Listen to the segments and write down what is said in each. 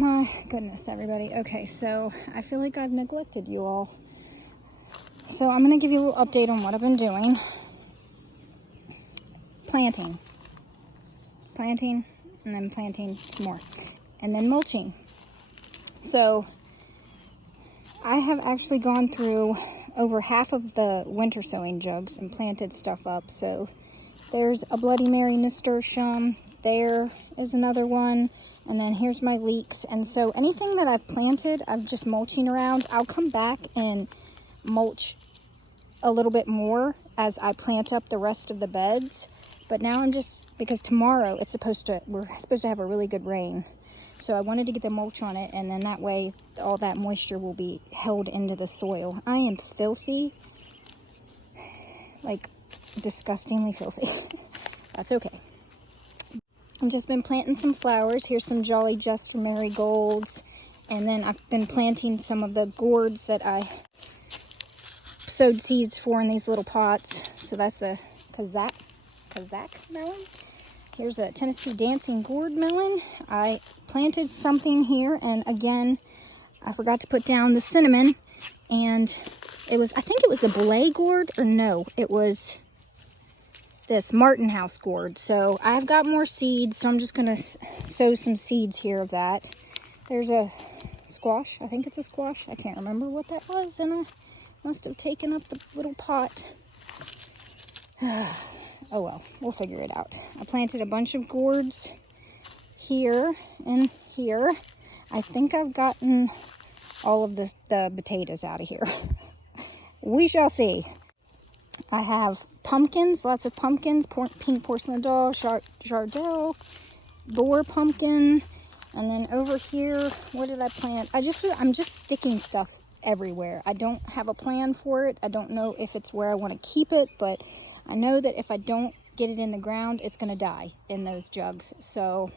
my goodness, everybody. Okay, so I feel like I've neglected you all. So I'm going to give you a little update on what I've been doing. Planting, and then planting some more, and then mulching. So I have actually gone through over half of the winter sowing jugs and planted stuff up. So there's a Bloody Mary nasturtium, there is another one, and then here's my leeks. And so anything that I've planted, I'm just mulching around. I'll come back and mulch a little bit more as I plant up the rest of the beds. But now I'm just, because tomorrow we're supposed to have a really good rain. So I wanted to get the mulch on it, and then that way all that moisture will be held into the soil. I am filthy, like disgustingly filthy. That's okay. I've just been planting some flowers. Here's some Jolly Jester marigolds. And then I've been planting some of the gourds that I sowed seeds for in these little pots. So that's the Kazakh melon. Here's a Tennessee Dancing Gourd melon. I planted something here, and again, I forgot to put down the cinnamon, and I think it was a Belay gourd, or no, it was this Martin House gourd. So I've got more seeds, so I'm just gonna sow some seeds here of that. There's a squash. I think it's a squash. I can't remember what that was, and I must have taken up the little pot. Oh well, we'll figure it out. I planted a bunch of gourds here and here. I think I've gotten all of the potatoes out of here. We shall see. I have pumpkins, lots of pumpkins, pink porcelain doll, jardel, boar pumpkin, and then over here, what did I plant? I'm just sticking stuff everywhere. I don't have a plan for it. I don't know if it's where I want to keep it, but I know that if I don't get it in the ground, it's going to die in those jugs. So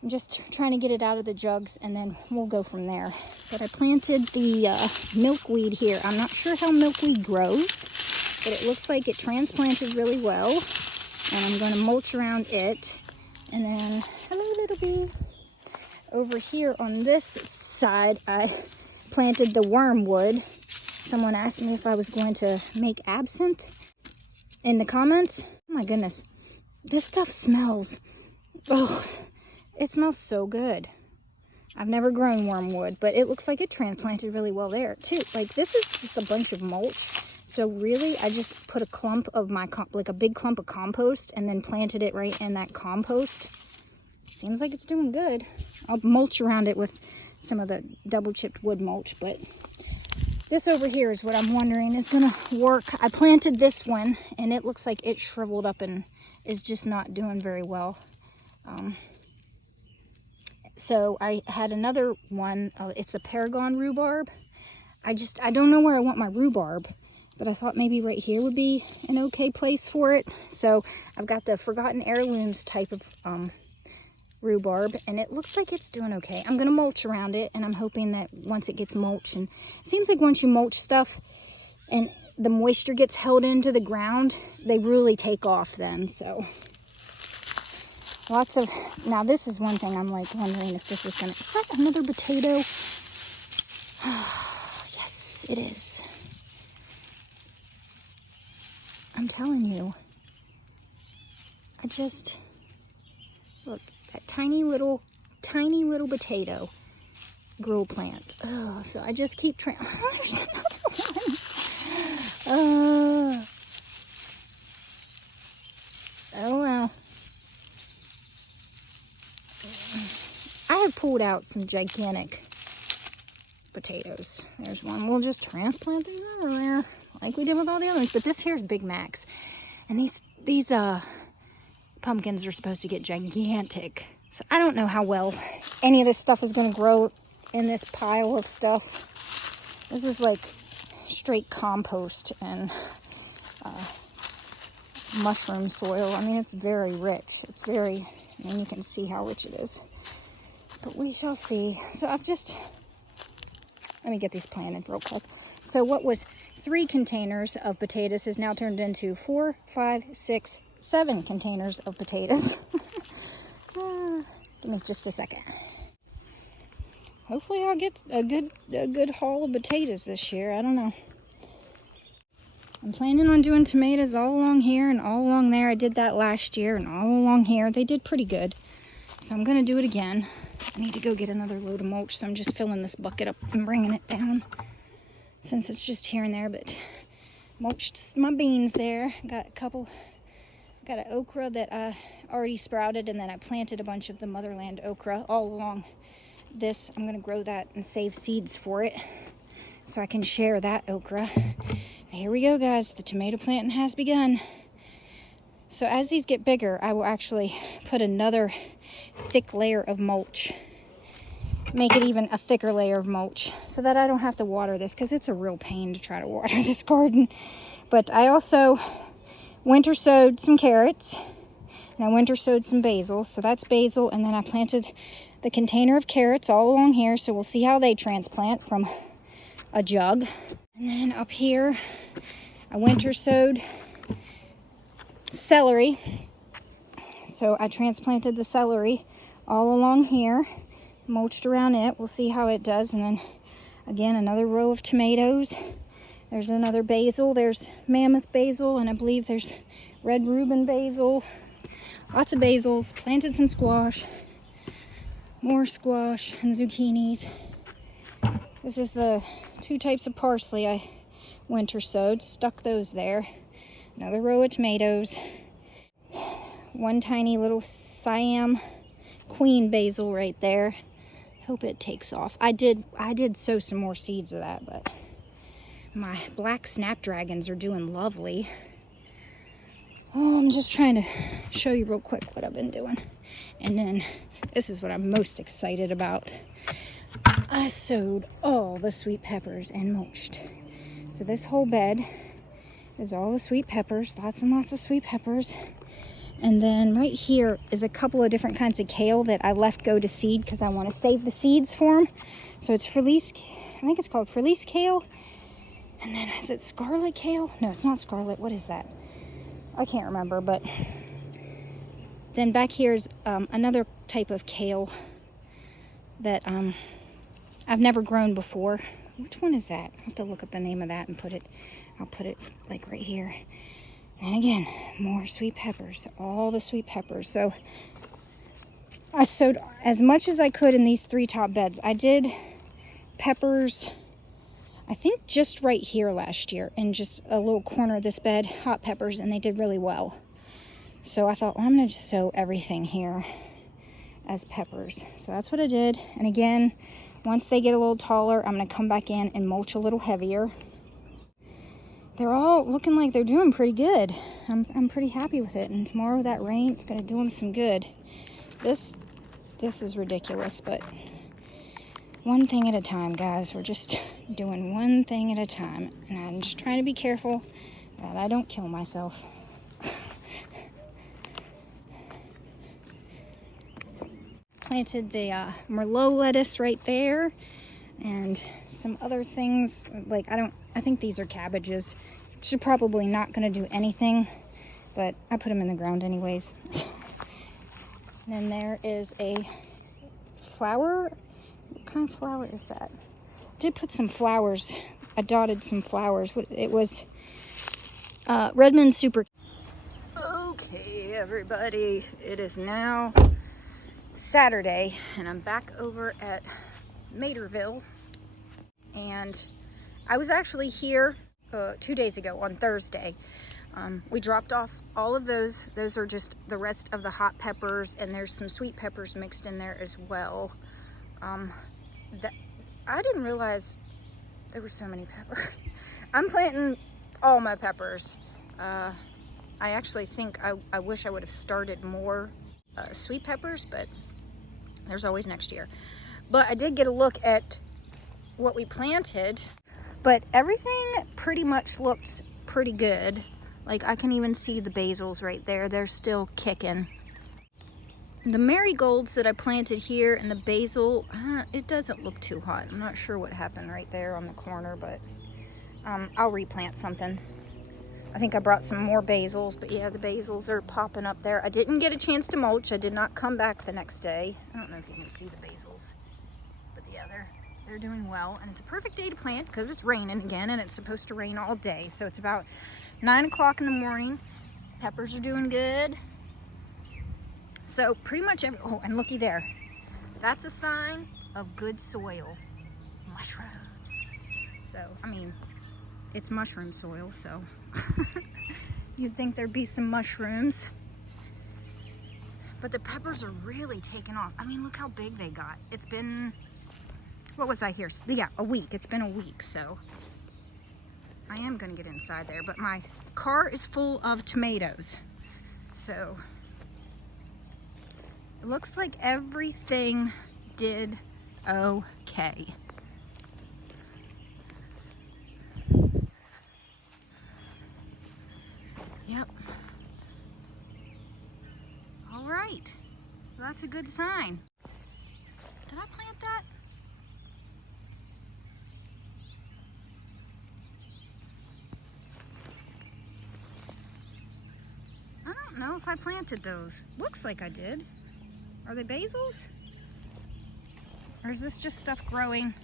I'm just trying to get it out of the jugs, and then we'll go from there. But I planted the milkweed here. I'm not sure how milkweed grows, but it looks like it transplanted really well. And I'm going to mulch around it. And then, hello little bee. Over here on this side, I planted the wormwood. Someone asked me if I was going to make absinthe in the comments. Oh my goodness, this stuff smells, oh, it smells so good. I've never grown wormwood, but it looks like it transplanted really well there too. Like, this is just a bunch of mulch. So really, I just put a clump of my, like a big clump of compost, and then planted it right in that compost. Seems like it's doing good. I'll mulch around it with some of the double chipped wood mulch, but this over here is what I'm wondering is gonna work. I planted this one, and it looks like it shriveled up and is just not doing very well. So I had another one. It's the Paragon rhubarb. I don't know where I want my rhubarb, but I thought maybe right here would be an okay place for it. So I've got the Forgotten Heirlooms type of rhubarb, and it looks like it's doing okay. I'm gonna mulch around it, and I'm hoping that once it gets mulched, and it seems like once you mulch stuff and the moisture gets held into the ground, they really take off then. So lots of, now this is one thing I'm like wondering if this is gonna, is that another potato? Yes, it is. I'm telling you, look, that tiny little potato grow plant. Oh, so I just keep trying. Oh, there's another one. Oh well. I have pulled out some gigantic potatoes. There's one. We'll just transplant these everywhere, like we did with all the others. But this here is Big Macs, and these pumpkins are supposed to get gigantic. So I don't know how well any of this stuff is going to grow in this pile of stuff. This is like straight compost and mushroom soil. I mean, it's very rich. It's very, I mean, you can see how rich it is. But we shall see. So let me get these planted real quick. So what was 3 containers of potatoes has now turned into 4, 5, 6, 7 containers of potatoes. Give me just a second. hopefully I'll get a good haul of potatoes this year. I don't know. I'm planning on doing tomatoes all along here and all along there. I did that last year and all along here. They did pretty good. So I'm going to do it again. I need to go get another load of mulch, so I'm just filling this bucket up and bringing it down since it's just here and there. But mulched my beans there. Got an okra that I already sprouted, and then I planted a bunch of the motherland okra all along this. I'm going to grow that and save seeds for it so I can share that okra. Here we go, guys. The tomato planting has begun. So as these get bigger, I will actually put another thick layer of mulch. Make it even a thicker layer of mulch so that I don't have to water this, because it's a real pain to try to water this garden. But I also winter sowed some carrots, and I winter sowed some basil. So that's basil, and then I planted the container of carrots all along here. So we'll see how they transplant from a jug. And then up here, I winter sowed celery. So I transplanted the celery all along here, mulched around it. We'll see how it does. And then again, another row of tomatoes. There's another basil. There's mammoth basil, and I believe there's red Reuben basil. Lots of basils. Planted some squash. More squash and zucchinis. This is the 2 types of parsley I winter sowed. Stuck those there. Another row of tomatoes. One tiny little Siam queen basil right there. Hope it takes off. I did sow some more seeds of that, but my black snapdragons are doing lovely. Oh, I'm just trying to show you real quick what I've been doing. And then this is what I'm most excited about. I sowed all the sweet peppers and mulched. So this whole bed is all the sweet peppers, lots and lots of sweet peppers. And then right here is a couple of different kinds of kale that I left go to seed because I want to save the seeds for them. So it's Felice, I think it's called Felice kale. And then is it scarlet kale? No, it's not scarlet. What is that? I can't remember. But then back here's another type of kale that I've never grown before. Which one is that? I'll have to look up the name of that and I'll put it like right here. And again, more sweet peppers, all the sweet peppers. So I sowed as much as I could in these 3 top beds. I did peppers, I think just right here last year, in just a little corner of this bed, hot peppers, and they did really well. So I thought, well, I'm going to just sow everything here as peppers. So that's what I did. And again, once they get a little taller, I'm going to come back in and mulch a little heavier. They're all looking like they're doing pretty good. I'm pretty happy with it. And tomorrow that rain is going to do them some good. This is ridiculous, but one thing at a time, guys. We're just doing one thing at a time. And I'm just trying to be careful that I don't kill myself. Planted the Merlot lettuce right there. And some other things, like I think these are cabbages. Which are probably not going to do anything, but I put them in the ground anyways. And then there is a flower. What kind of flower is that? I did put some flowers. I dotted some flowers. It was Redmond Super. Okay, everybody. It is now Saturday, and I'm back over at Materville, and I was actually here 2 days ago on Thursday. We dropped off all of those. Those are just the rest of the hot peppers, and there's some sweet peppers mixed in there as well. I didn't realize there were so many peppers. I'm planting all my peppers. I actually think I wish I would have started more sweet peppers, but there's always next year. But I did get a look at what we planted, but everything pretty much looked pretty good. Like I can even see the basils right there. They're still kicking. The marigolds that I planted here and the basil, it doesn't look too hot. I'm not sure what happened right there on the corner, but I'll replant something. I think I brought some more basils, but yeah, the basils are popping up there. I didn't get a chance to mulch. I did not come back the next day. I don't know if you can see the basils. But yeah, they're doing well, and it's a perfect day to plant because it's raining again, and it's supposed to rain all day. So it's about 9 o'clock in the morning. Peppers are doing good. So pretty much oh, and looky there. That's a sign of good soil. Mushrooms. So, I mean, it's mushroom soil, so you'd think there'd be some mushrooms. But the peppers are really taking off. I mean, look how big they got. It's been, what was I here? Yeah, a week. It's been a week, so I am gonna get inside there. But my car is full of tomatoes. So it looks like everything did okay. Yep. All right. Well, that's a good sign. Did I plant that? I don't know if I planted those. Looks like I did. Are they basils? Or is this just stuff growing?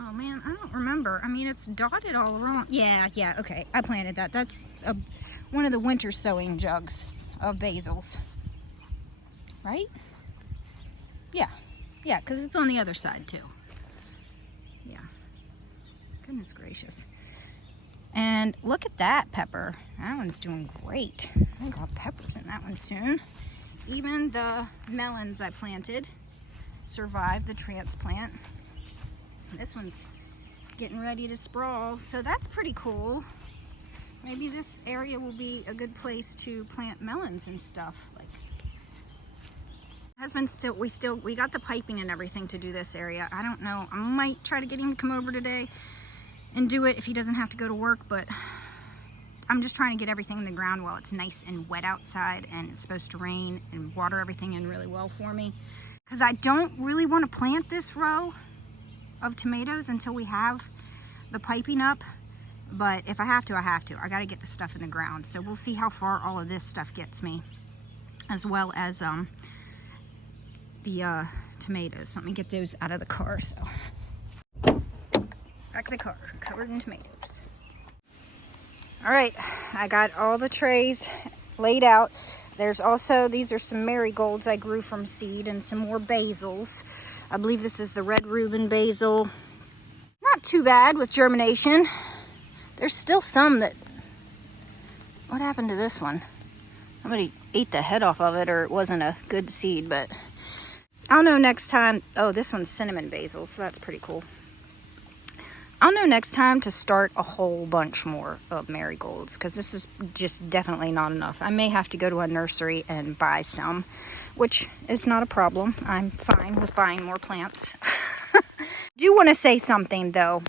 Oh man, I don't remember. I mean, it's dotted all around. Yeah, okay. I planted that. That's one of the winter sowing jugs of basils. Right? Yeah, because it's on the other side too. Yeah. Goodness gracious. And look at that pepper. That one's doing great. I think I'll have peppers in that one soon. Even the melons I planted survived the transplant. This one's getting ready to sprawl, so that's pretty cool. Maybe this area will be a good place to plant melons and stuff. Like, husband we got the piping and everything to do this area. I don't know. I might try to get him to come over today and do it if he doesn't have to go to work, but I'm just trying to get everything in the ground while it's nice and wet outside and it's supposed to rain and water everything in really well for me. Because I don't really want to plant this row of tomatoes until we have the piping up, but if I have to, I have to. I got to get the stuff in the ground, so we'll see how far all of this stuff gets me, as well as the tomatoes. So let me get those out of the car. So back to the car, covered in tomatoes. All right, I got all the trays laid out. There's also, these are some marigolds I grew from seed and some more basils. I believe this is the red Reuben basil. Not too bad with germination. There's still some that, what happened to this one? Somebody ate the head off of it, or it wasn't a good seed, but I'll know next time. Oh, this one's cinnamon basil, so that's pretty cool. I'll know next time to start a whole bunch more of marigolds, because this is just definitely not enough. I may have to go to a nursery and buy some, which is not a problem. I'm fine with buying more plants. Do want to say something though.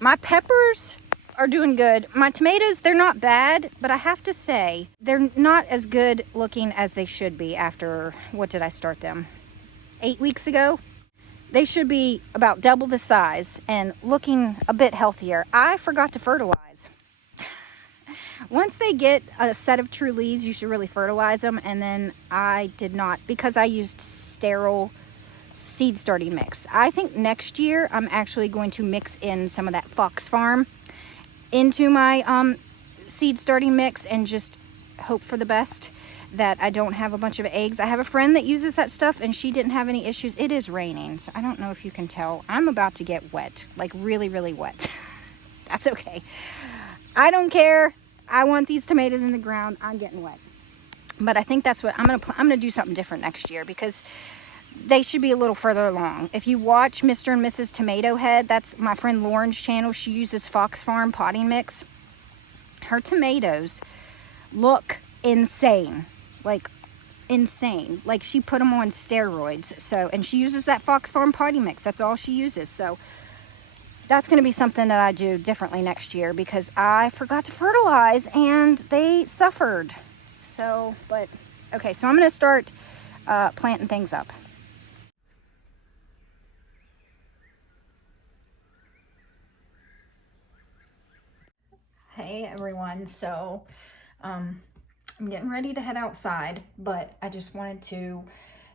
My peppers are doing good. My tomatoes, they're not bad, but I have to say they're not as good looking as they should be after, what did I start them? 8 weeks ago? They should be about double the size and looking a bit healthier. I forgot to fertilize. Once they get a set of true leaves, you should really fertilize them. And then I did not, because I used sterile seed starting mix. I think next year I'm actually going to mix in some of that Fox Farm into my seed starting mix and just hope for the best that I don't have a bunch of eggs. I have a friend that uses that stuff and she didn't have any issues. It is raining, so I don't know if you can tell. I'm about to get wet, like really, really wet. That's okay. I don't care. I want these tomatoes in the ground. I'm getting wet. But I think that's what I'm gonna do something different next year, because they should be a little further along. If you watch Mr. and Mrs. Tomato Head, that's my friend Lauren's channel. She uses Fox Farm potting mix. Her tomatoes look insane. Like insane. Like she put them on steroids. So, and she uses that Fox Farm potting mix. That's all she uses. So that's going to be something that I do differently next year, because I forgot to fertilize and they suffered. So, but okay, so I'm going to start planting things up. Hey everyone, so I'm getting ready to head outside, but I just wanted to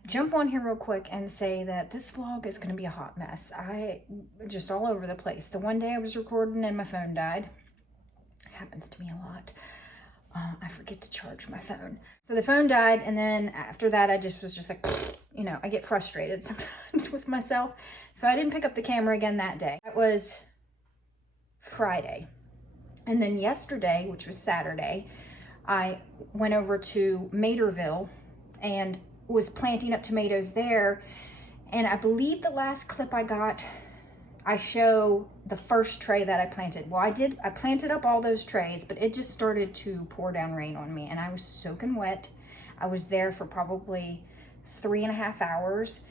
jump on here real quick and say that this vlog is going to be a hot mess. I just all over the place. The one day I was recording and my phone died. It happens to me a lot. I forget to charge my phone. So the phone died, and then after that I just was just like, you know, I get frustrated sometimes with myself. So I didn't pick up the camera again that day. That was Friday. And then yesterday, which was Saturday, I went over to Materville and was planting up tomatoes there. And I believe the last clip I got, I show the first tray that I planted. Well, I planted up all those trays, but it just started to pour down rain on me and I was soaking wet. I was there for probably 3.5 hours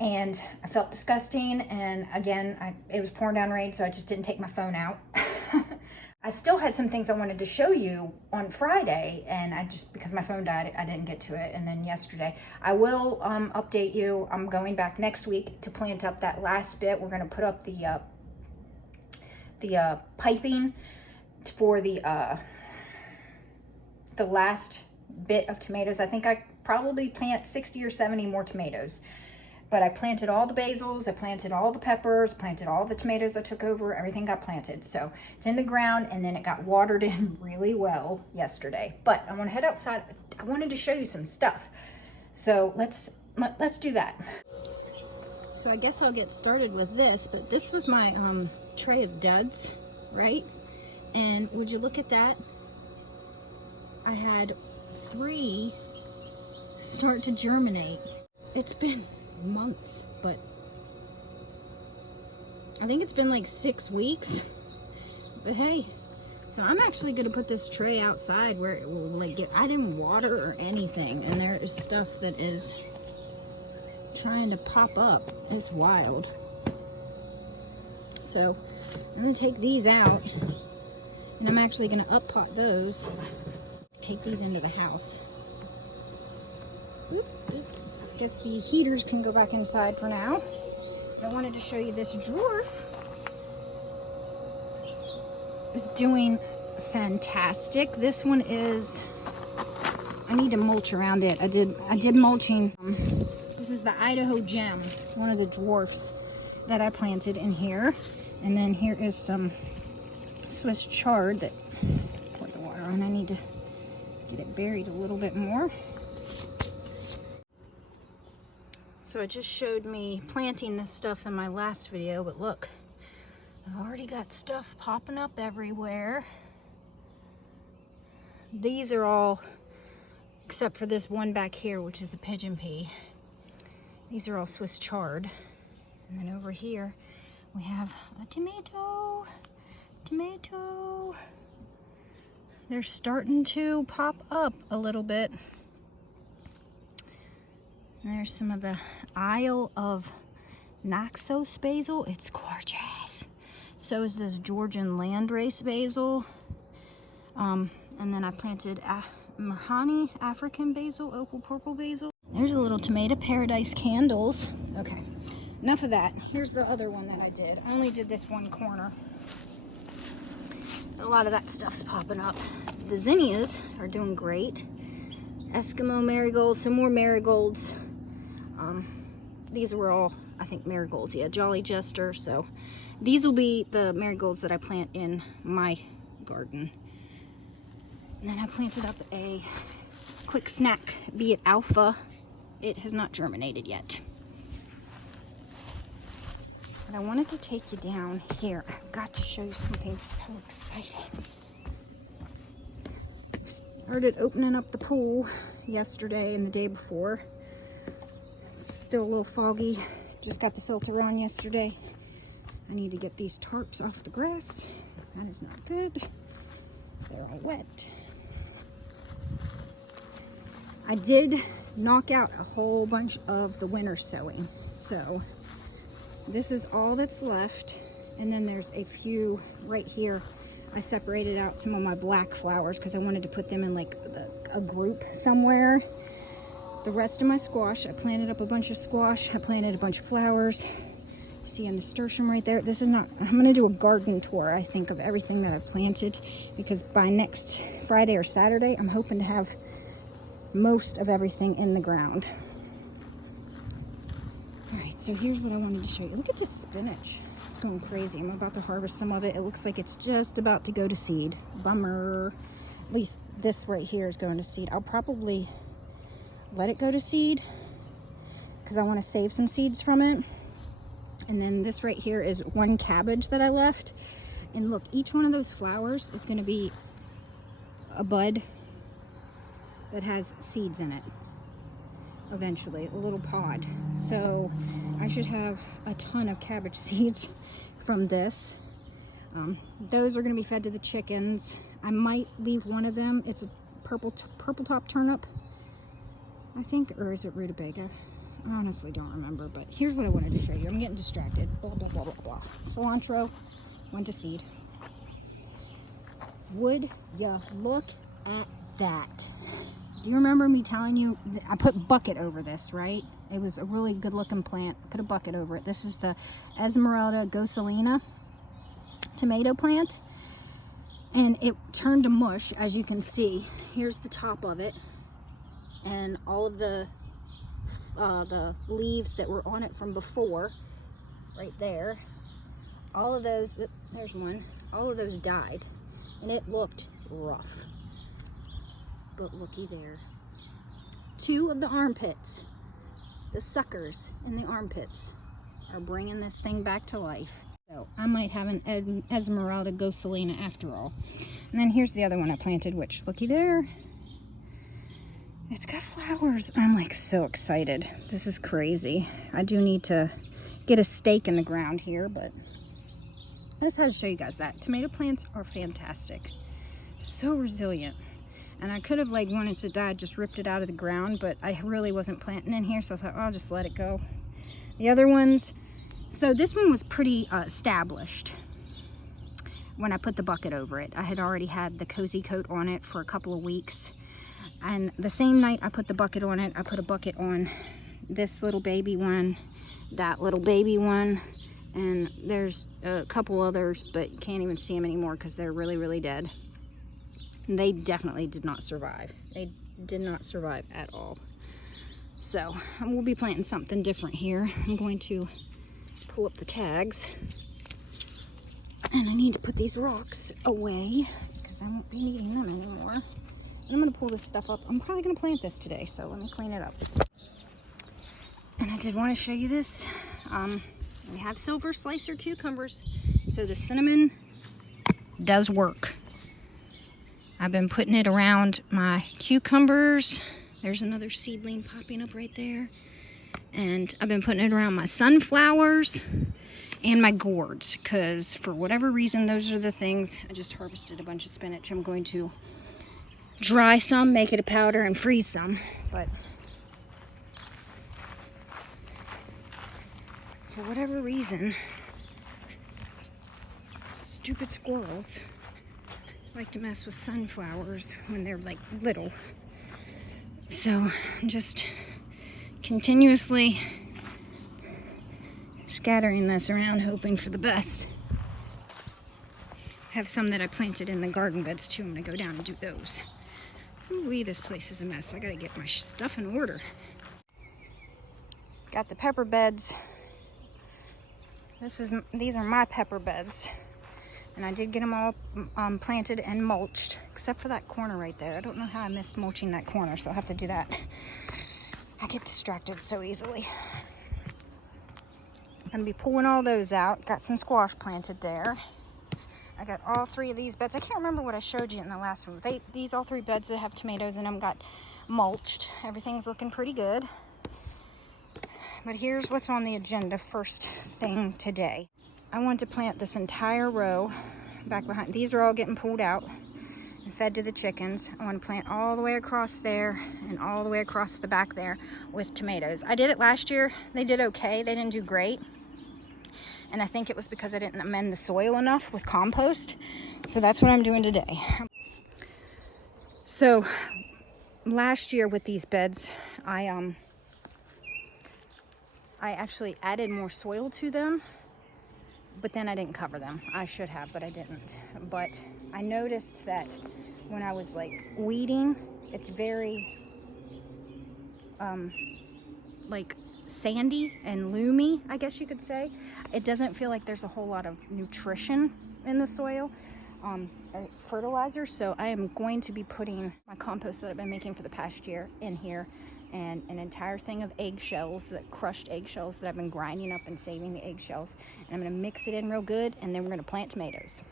and I felt disgusting. And again, it was pouring down rain, so I just didn't take my phone out. I still had some things I wanted to show you on Friday, and because my phone died, I didn't get to it. And then yesterday, I will update you. I'm going back next week to plant up that last bit. We're going to put up the piping for the last bit of tomatoes. I think I probably plant 60 or 70 more tomatoes. But I planted all the basils, I planted all the peppers, planted all the tomatoes I took over, everything got planted. So it's in the ground, and then it got watered in really well yesterday. But I want to head outside. I wanted to show you some stuff. So let's do that. So I guess I'll get started with this, but this was my tray of duds, right? And would you look at that? I had 3 start to germinate. It's been months, but I think it's been like 6 weeks. But hey, so I'm actually going to put this tray outside where it will like I didn't water or anything, and there is stuff that is trying to pop up. It's wild. So I'm going to take these out, and I'm actually going to up pot those, take these into the house. Oop, oop. Guess the heaters can go back inside for now. I wanted to show you this drawer. It's doing fantastic. This one is, I need to mulch around it. I did mulching. This is the Idaho Gem, one of the dwarfs that I planted in here. And then here is some Swiss chard that I poured the water on. I need to get it buried a little bit more. So it just showed me planting this stuff in my last video, but look, I've already got stuff popping up everywhere. These are all, except for this one back here, which is a pigeon pea. These are all Swiss chard. And then over here, we have a tomato. They're starting to pop up a little bit. There's some of the Isle of Naxos basil. It's gorgeous. So is this Georgian landrace basil. And then I planted Mahani African basil, opal purple basil. There's a little tomato paradise candles. Okay, enough of that. Here's the other one that I did. I only did this one corner. A lot of that stuff's popping up. The zinnias are doing great. Eskimo marigolds, some more marigolds. These were all, I think, marigolds. Yeah, Jolly Jester. So these will be the marigolds that I plant in my garden. And then I planted up a quick snack, be it alpha. It has not germinated yet. But I wanted to take you down here. I've got to show you something so exciting. Started opening up the pool yesterday and the day before. Still a little foggy. Just got the filter on yesterday. I need to get these tarps off the grass. That is not good. They're all wet. I did knock out a whole bunch of the winter sowing. So this is all that's left. And then there's a few right here. I separated out some of my black flowers because I wanted to put them in like a group somewhere. The rest of my squash, I planted up a bunch of squash. I planted a bunch of flowers. See a nasturtium right there. This is not, I'm going to do a garden tour, I think, of everything that I've planted, because by next Friday or Saturday, I'm hoping to have most of everything in the ground. All right, so here's what I wanted to show you. Look at this spinach. It's going crazy. I'm about to harvest some of it. It looks like it's just about to go to seed. Bummer. At least this right here is going to seed. I'll probably let it go to seed because I want to save some seeds from it. And then this right here is one cabbage that I left. And look, each one of those flowers is going to be a bud that has seeds in it eventually, a little pod. So I should have a ton of cabbage seeds from this. Those are going to be fed to the chickens. I might leave one of them. It's a purple top turnip, I think, or is it rutabaga? I honestly don't remember, but here's what I wanted to show you. I'm getting distracted. Blah, blah, blah, blah, blah. Cilantro went to seed. Would ya look at that? Do you remember me telling you, I put bucket over this, right? It was a really good looking plant. Put a bucket over it. This is the Esmeralda Gosselina tomato plant. And it turned to mush, as you can see. Here's the top of it. And all of the leaves that were on it from before, right there, all of those, there's one, all of those died. And it looked rough. But looky there. Two of the armpits, the suckers in the armpits, are bringing this thing back to life. So I might have an Esmeralda Gosselina after all. And then here's the other one I planted, which looky there. It's got flowers. I'm like so excited. This is crazy. I do need to get a stake in the ground here, but I just had to show you guys that. Tomato plants are fantastic. So resilient. And I could have, like, when it's died, just ripped it out of the ground, but I really wasn't planting in here, so I thought, oh, I'll just let it go. The other ones, so this one was pretty established when I put the bucket over it. I had already had the cozy coat on it for a couple of weeks. And the same night I put the bucket on it, I put a bucket on this little baby one, that little baby one, and there's a couple others, but you can't even see them anymore because they're really, really dead. And they definitely did not survive. They did not survive at all. So we'll be planting something different here. I'm going to pull up the tags. And I need to put these rocks away because I won't be needing them anymore. And I'm going to pull this stuff up. I'm probably going to plant this today, so let me clean it up. And I did want to show you this. We have silver slicer cucumbers, so the cinnamon does work. I've been putting it around my cucumbers. There's another seedling popping up right there. And I've been putting it around my sunflowers and my gourds, because for whatever reason, those are the things. I just harvested a bunch of spinach. I'm going to dry some, make it a powder, and freeze some. But for whatever reason, stupid squirrels like to mess with sunflowers when they're like little. So I'm just continuously scattering this around, hoping for the best. I have some that I planted in the garden beds too. I'm gonna go down and do those. Ooh, this place is a mess. I gotta get my stuff in order. Got the pepper beds. These are my pepper beds. And I did get them all planted and mulched, except for that corner right there. I don't know how I missed mulching that corner, so I'll have to do that. I get distracted so easily. I'm gonna be pulling all those out. Got some squash planted there. I got all three of these beds. I can't remember what I showed you in the last one. These all three beds that have tomatoes in them got mulched. Everything's looking pretty good. But here's what's on the agenda first thing today. I want to plant this entire row back behind. These are all getting pulled out and fed to the chickens. I want to plant all the way across there and all the way across the back there with tomatoes. I did it last year. They did okay. They didn't do great. And I think it was because I didn't amend the soil enough with compost. So that's what I'm doing today. So last year with these beds, I I actually added more soil to them, but then I didn't cover them. I should have, but I didn't. But I noticed that when I was like weeding, it's very like sandy and loomy, I guess you could say. It doesn't feel like there's a whole lot of nutrition in the soil, or fertilizer. So I am going to be putting my compost that I've been making for the past year in here, and an entire thing of eggshells, that crushed eggshells that I've been grinding up and saving the eggshells. And I'm gonna mix it in real good, and then we're gonna plant tomatoes.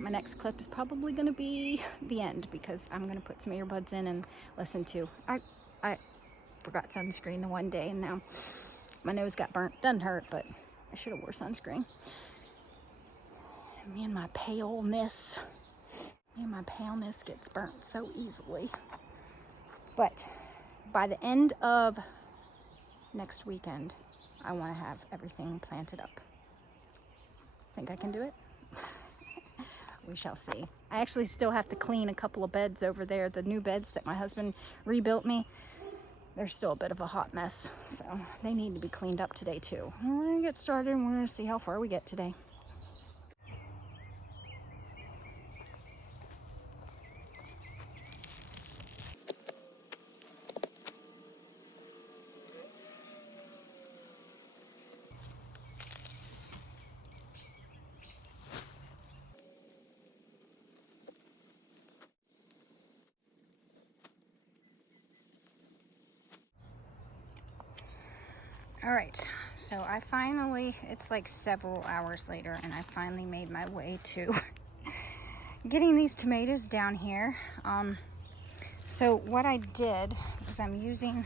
My next clip is probably gonna be the end, because I'm gonna put some earbuds in and listen to. I forgot sunscreen the one day, and now my nose got burnt. Doesn't hurt, but I should have wore sunscreen. Me and my paleness gets burnt so easily. But by the end of next weekend, I want to have everything planted up. Think I can do it? We shall see. I actually still have to clean a couple of beds over there, the new beds that my husband rebuilt me. They're still a bit of a hot mess, so they need to be cleaned up today too. We're gonna get started, and we're gonna see how far we get today. All right, so I finally, it's like several hours later, and I finally made my way to getting these tomatoes down here. So what I did is I'm using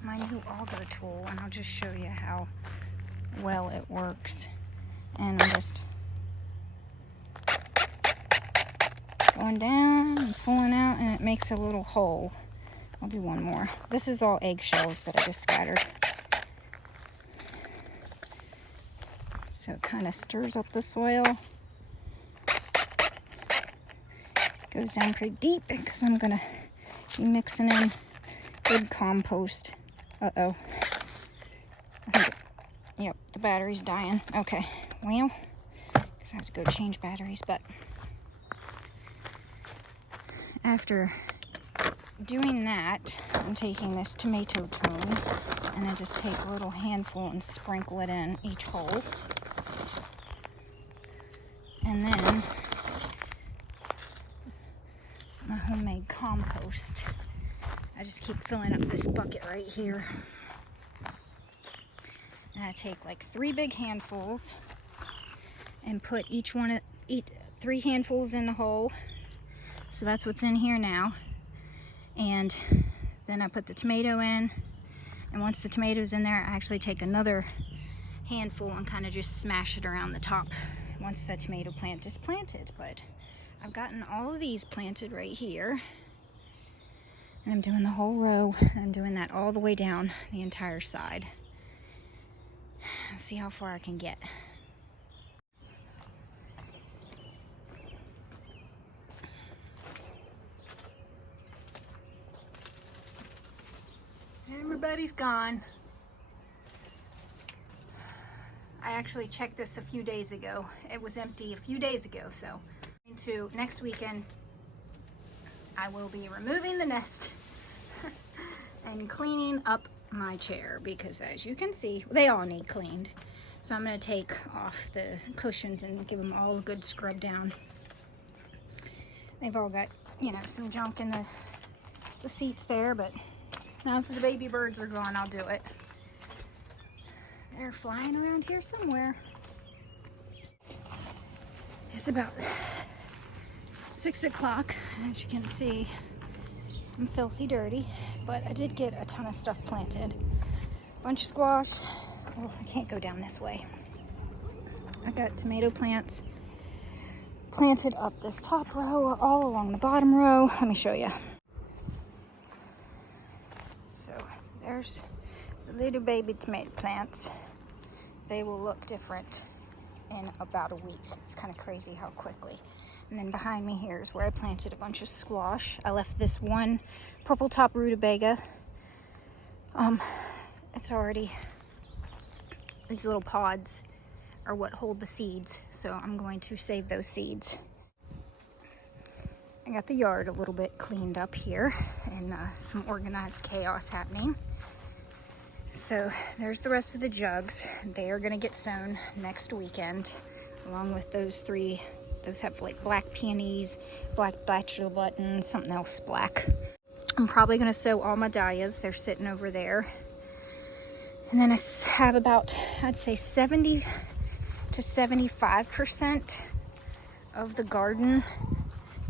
my new auger tool, and I'll just show you how well it works. And I'm just going down and pulling out, and it makes a little hole. I'll do one more. This is all eggshells that I just scattered. So it kind of stirs up the soil. Goes down pretty deep, because I'm going to be mixing in good compost. Uh-oh. Yep, the battery's dying. Okay, well, because I have to go change batteries, but after doing that, I'm taking this tomato tone, and I just take a little handful and sprinkle it in each hole. And then my homemade compost. I just keep filling up this bucket right here. And I take like 3 big handfuls and put each 3 handfuls in the hole. So that's what's in here now. And then I put the tomato in, and once the tomato's in there, I actually take another handful and kind of just smash it around the top once the tomato plant is planted. But I've gotten all of these planted right here, and I'm doing the whole row, and I'm doing that all the way down the entire side. I'll see how far I can get. Everybody's gone. I actually checked this a few days ago. It was empty a few days ago, so into next weekend I will be removing the nest and cleaning up my chair, because as you can see, they all need cleaned. So I'm going to take off the cushions and give them all a good scrub down. They've all got, you know, some junk in the seats there, but now that the baby birds are gone, I'll do it. They're flying around here somewhere. It's about 6 o'clock. As you can see, I'm filthy dirty, but I did get a ton of stuff planted. Bunch of squash. Oh, I can't go down this way. I got tomato plants planted up this top row, all along the bottom row. Let me show you. So there's the little baby tomato plants. They will look different in about a week. It's kind of crazy how quickly. And then behind me here is where I planted a bunch of squash. I left this one purple top rutabaga. it's already, these little pods are what hold the seeds, so I'm going to save those seeds. I got the yard a little bit cleaned up here, and some organized chaos happening. So there's the rest of the jugs. They are gonna get sown next weekend, along with those three. Those have like black peonies, black bachelor buttons, something else black. I'm probably gonna sow all my dahlias. They're sitting over there. And then I have about, I'd say 70 to 75% of the garden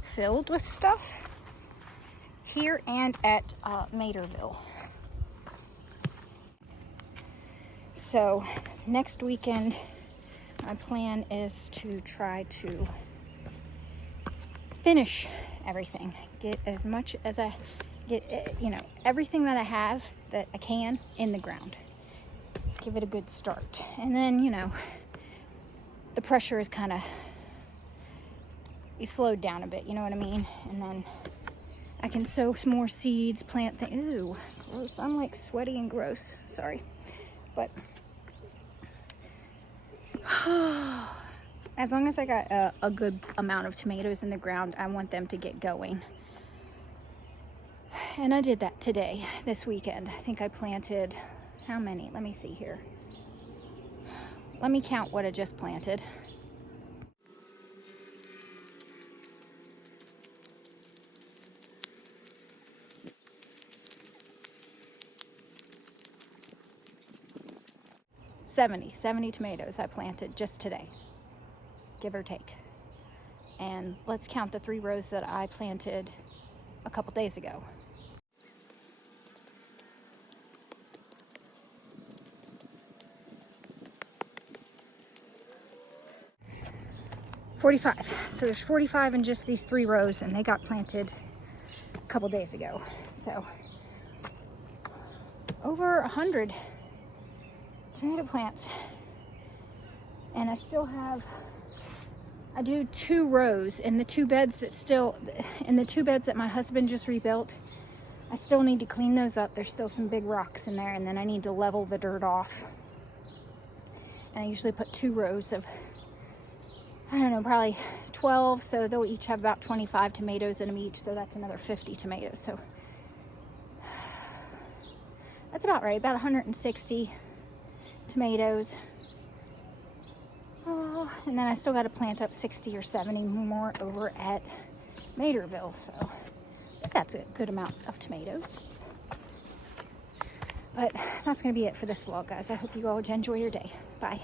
filled with stuff here and at Materville. So next weekend, my plan is to try to finish everything, get as much as I get, you know, everything that I have that I can in the ground. Give it a good start. And then, you know, the pressure is kind of, you slowed down a bit, you know what I mean? And then I can sow some more seeds, plant things. Ew, gross. I'm like sweaty and gross. Sorry. But as long as I got a good amount of tomatoes in the ground, I want them to get going. And I did that today, this weekend. I think I planted, how many? Let me see here. Let me count what I just planted. Seventy tomatoes I planted just today, give or take. And let's count the 3 rows that I planted a couple days ago. $45. So there's 45 in just these 3 rows, and they got planted a couple days ago. So over 100 tomato plants. And I still have, I do 2 rows in the 2 beds that my husband just rebuilt. I still need to clean those up. There's still some big rocks in there, and then I need to level the dirt off. And I usually put 2 rows of, I don't know, probably 12, so they'll each have about 25 tomatoes in them each, so that's another 50 tomatoes. So that's about right, about 160 tomatoes. Oh, and then I still got to plant up 60 or 70 more over at Materville, so I think that's a good amount of tomatoes. But that's going to be it for this vlog, guys. I hope you all enjoy your day. Bye.